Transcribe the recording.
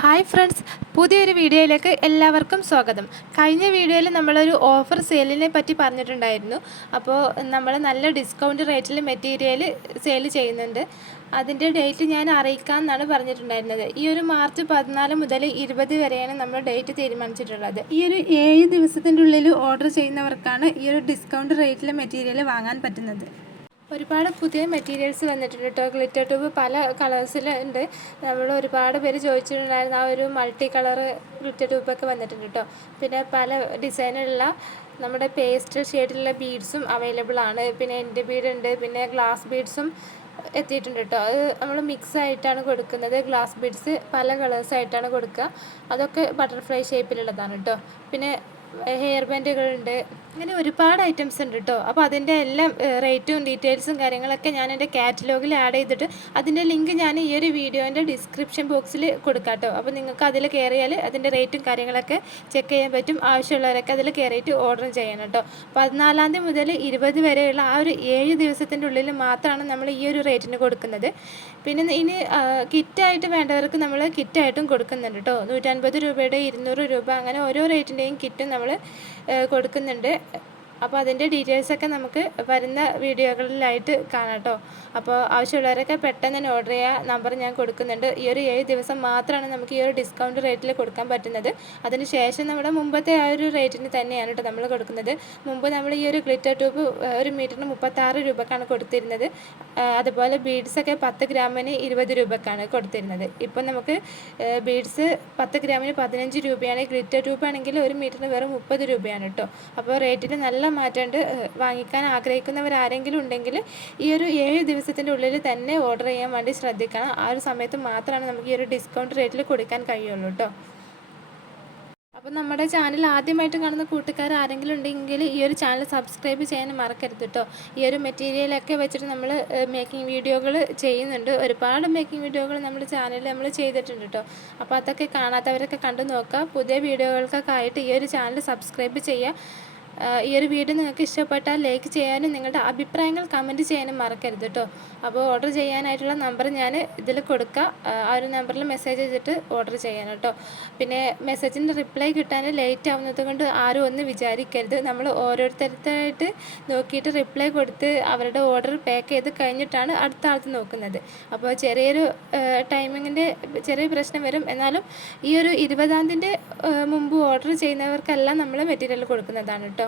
Hi friends, പുതിയൊരു വീഡിയോയിലേക്ക് എല്ലാവർക്കും സ്വാഗതം. കഴിഞ്ഞ വീഡിയോയിൽ നമ്മളൊരു ഓഫർ സെയിലിനെ പറ്റി പറഞ്ഞിട്ടുണ്ടായിരുന്നു. അപ്പോൾ നമ്മൾ നല്ല ഡിസ്കൗണ്ട് റേറ്റിൽ മെറ്റീരിയൽ സെയിൽ ചെയ്യുന്നുണ്ട്. അതിൻ്റെ ഡേറ്റ് ഞാൻ അറിയിക്കാമെന്നാണ് പറഞ്ഞിട്ടുണ്ടായിരുന്നത്. ഈ ഒരു മാർച്ച് 14 മുതൽ 20 വരെയാണ് നമ്മൾ ഡേറ്റ് തീരുമാനിച്ചിട്ടുള്ളത്. ഈ ഒരു 7 ദിവസത്തിൻ്റെ ഉള്ളിൽ ഓർഡർ ചെയ്യുന്നവർക്കാണ് ഈ ഒരു ഡിസ്കൗണ്ട് റേറ്റിൽ മെറ്റീരിയൽ വാങ്ങാൻ പറ്റുന്നത്. ഒരുപാട് പുതിയ മെറ്റീരിയൽസ് വന്നിട്ടുണ്ട് കേട്ടോ. ഗ്ലിറ്റർ ട്യൂബ് പല കളേഴ്സിലുണ്ട്. നമ്മൾ ഒരുപാട് പേര് ചോദിച്ചിട്ടുണ്ടായിരുന്നു. ആ ഒരു മൾട്ടി കളർ ഗ്ലിറ്റർ ട്യൂബൊക്കെ വന്നിട്ടുണ്ട് കേട്ടോ. പിന്നെ പല ഡിസൈനുള്ള നമ്മുടെ പേസ്റ്റൽ ഷെയ്ഡിലുള്ള ബീഡ്സും അവൈലബിൾ ആണ്. പിന്നെ എൻ്റെ ബീഡ് ഉണ്ട്, പിന്നെ ഗ്ലാസ് ബീഡ്സും എത്തിയിട്ടുണ്ട് കേട്ടോ. അത് നമ്മൾ മിക്സ് ആയിട്ടാണ് കൊടുക്കുന്നത്. ഗ്ലാസ് ബീഡ്സ് പല കളേഴ്സായിട്ടാണ് കൊടുക്കുക. അതൊക്കെ ബട്ടർഫ്ലൈ ഷേപ്പിലുള്ളതാണ് കേട്ടോ. പിന്നെ ഹെയർ ബാൻഡുകളുണ്ട്. അങ്ങനെ ഒരുപാട് ഐറ്റംസ് ഉണ്ട് കേട്ടോ. അപ്പോൾ അതിൻ്റെ എല്ലാം റേറ്റും ഡീറ്റെയിൽസും കാര്യങ്ങളൊക്കെ ഞാൻ എൻ്റെ കാറ്റലോഗിൽ ആഡ് ചെയ്തിട്ട് അതിൻ്റെ ലിങ്ക് ഞാൻ ഈ ഒരു വീഡിയോൻ്റെ ഡിസ്ക്രിപ്ഷൻ ബോക്സിൽ കൊടുക്കാം കേട്ടോ. അപ്പോൾ നിങ്ങൾക്ക് അതിൽ കയറിയാൽ അതിൻ്റെ റേറ്റും കാര്യങ്ങളൊക്കെ ചെക്ക് ചെയ്യാൻ പറ്റും. ആവശ്യമുള്ളവരൊക്കെ അതിൽ കയറിയിട്ട് ഓർഡർ ചെയ്യണം കേട്ടോ. 14 തീയതി മുതൽ 20 വരെയുള്ള ആ ഒരു 7 ദിവസത്തിൻ്റെ ഉള്ളിൽ മാത്രമാണ് നമ്മൾ ഈ ഒരു റേറ്റിന് കൊടുക്കുന്നത്. പിന്നെ ഇനി കിറ്റായിട്ട് വേണ്ടവർക്ക് നമ്മൾ കിറ്റായിട്ടും കൊടുക്കുന്നുണ്ട് കേട്ടോ. 150 രൂപയുടെ 200 രൂപ അങ്ങനെ ഓരോ റേറ്റിൻ്റെയും കിറ്റും നമ്മൾ കൊടുക്കുന്നുണ്ട്. അപ്പോൾ അതിൻ്റെ ഡീറ്റെയിൽസൊക്കെ നമുക്ക് വരുന്ന വീഡിയോകളിലായിട്ട് കാണാം കേട്ടോ. അപ്പോൾ ആവശ്യമുള്ളവരൊക്കെ പെട്ടെന്ന് തന്നെ ഓർഡർ ചെയ്യുക. നമ്പർ ഞാൻ കൊടുക്കുന്നുണ്ട്. ഈ ഒരു 7 ദിവസം മാത്രമാണ് നമുക്ക് ഈ ഒരു ഡിസ്കൗണ്ട് റേറ്റിൽ കൊടുക്കാൻ പറ്റുന്നത്. അതിന് ശേഷം നമ്മുടെ മുമ്പത്തെ ആ ഒരു റേറ്റിന് തന്നെയാണ് കേട്ടോ നമ്മൾ കൊടുക്കുന്നത്. മുമ്പ് നമ്മൾ ഈ ഒരു ഗ്ലിറ്റർ ട്യൂബ് ഒരു മീറ്ററിന് 36 രൂപക്കാണ് കൊടുത്തിരുന്നത്. അതുപോലെ ബീഡ്സൊക്കെ 10 ഗ്രാമിന് 20 രൂപക്കാണ് കൊടുത്തിരുന്നത്. ഇപ്പം നമുക്ക് ബീഡ്സ് 10 ഗ്രാമിന് 15 രൂപയാണ്. ഗ്ലിറ്റർ ട്യൂബ് ആണെങ്കിൽ ഒരു മീറ്ററിന് വെറും 30 രൂപയാണ് കേട്ടോ. അപ്പോൾ റേറ്റിൽ നല്ല മാറ്റമുണ്ട്. വാങ്ങിക്കാൻ ആഗ്രഹിക്കുന്നവരാരെങ്കിലും ഉണ്ടെങ്കിൽ ഈ ഒരു 7 ദിവസത്തിൻ്റെ ഉള്ളിൽ തന്നെ ഓർഡർ ചെയ്യാൻ വേണ്ടി ശ്രദ്ധിക്കണം. ആ ഒരു സമയത്ത് മാത്രമാണ് നമുക്ക് ഈ ഒരു ഡിസ്കൗണ്ട് റേറ്റിൽ കൊടുക്കാൻ കഴിയുള്ളൂ കേട്ടോ. അപ്പോൾ നമ്മുടെ ചാനൽ ആദ്യമായിട്ട് കാണുന്ന കൂട്ടുകാർ ആരെങ്കിലും ഉണ്ടെങ്കിൽ ഈ ഒരു ചാനൽ സബ്സ്ക്രൈബ് ചെയ്യാൻ മറക്കരുത് കേട്ടോ. ഈ ഒരു മെറ്റീരിയലൊക്കെ വെച്ചിട്ട് നമ്മൾ മേക്കിംഗ് വീഡിയോകൾ ചെയ്യുന്നുണ്ട്. ഒരുപാട് മേക്കിംഗ് വീഡിയോകൾ നമ്മുടെ ചാനലിൽ നമ്മൾ ചെയ്തിട്ടുണ്ട് കേട്ടോ. അപ്പോൾ അതൊക്കെ കാണാത്തവരൊക്കെ കണ്ടു നോക്കുക. പുതിയ വീഡിയോകൾക്കൊക്കെ ആയിട്ട് ഈ ഒരു ചാനൽ സബ്സ്ക്രൈബ് ചെയ്യുക. ഈ ഒരു വീഡിയോ നിങ്ങൾക്ക് ഇഷ്ടപ്പെട്ടാൽ ലൈക്ക് ചെയ്യാനും നിങ്ങളുടെ അഭിപ്രായങ്ങൾ കമൻറ്റ് ചെയ്യാനും മറക്കരുത് കേട്ടോ. അപ്പോൾ ഓർഡർ ചെയ്യാനായിട്ടുള്ള നമ്പർ ഞാൻ ഇതിൽ കൊടുക്കുക. ആ ഒരു നമ്പറിൽ മെസ്സേജ് ചെയ്തിട്ട് ഓർഡർ ചെയ്യാൻ കേട്ടോ. പിന്നെ മെസ്സേജിൻ്റെ റിപ്ലൈ കിട്ടാൻ ലേറ്റ് ആവുന്നത് കൊണ്ട് ആരും ഒന്നും വിചാരിക്കരുത്. നമ്മൾ ഓരോരുത്തരായിട്ട് നോക്കിയിട്ട് റിപ്ലൈ കൊടുത്ത് അവരുടെ ഓർഡർ പാക്ക് ചെയ്ത് കഴിഞ്ഞിട്ടാണ് അടുത്ത ആൾക്ക് നോക്കുന്നത്. അപ്പോൾ ചെറിയൊരു ടൈമിങ്ങിൻ്റെ ചെറിയ പ്രശ്നം വരും. എന്നാലും ഈ ഒരു 20-ാം തീയതിൻ്റെ മുമ്പ് ഓർഡർ ചെയ്യുന്നവർക്കെല്ലാം നമ്മൾ മെറ്റീരിയൽ കൊടുക്കുന്നതാണ് കേട്ടോ.